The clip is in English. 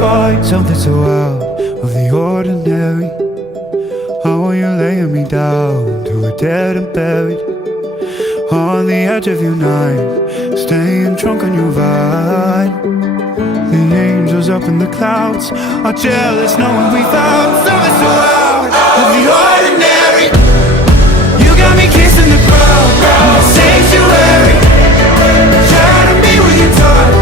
find something so out of the ordinary. How are you laying me down to a dead and buried on the edge of your night, staying drunk on your vine. The angels up in the clouds are jealous knowing we found something so out of the ordinary. You got me kissing the ground in the sanctuary, trying to be with your touch.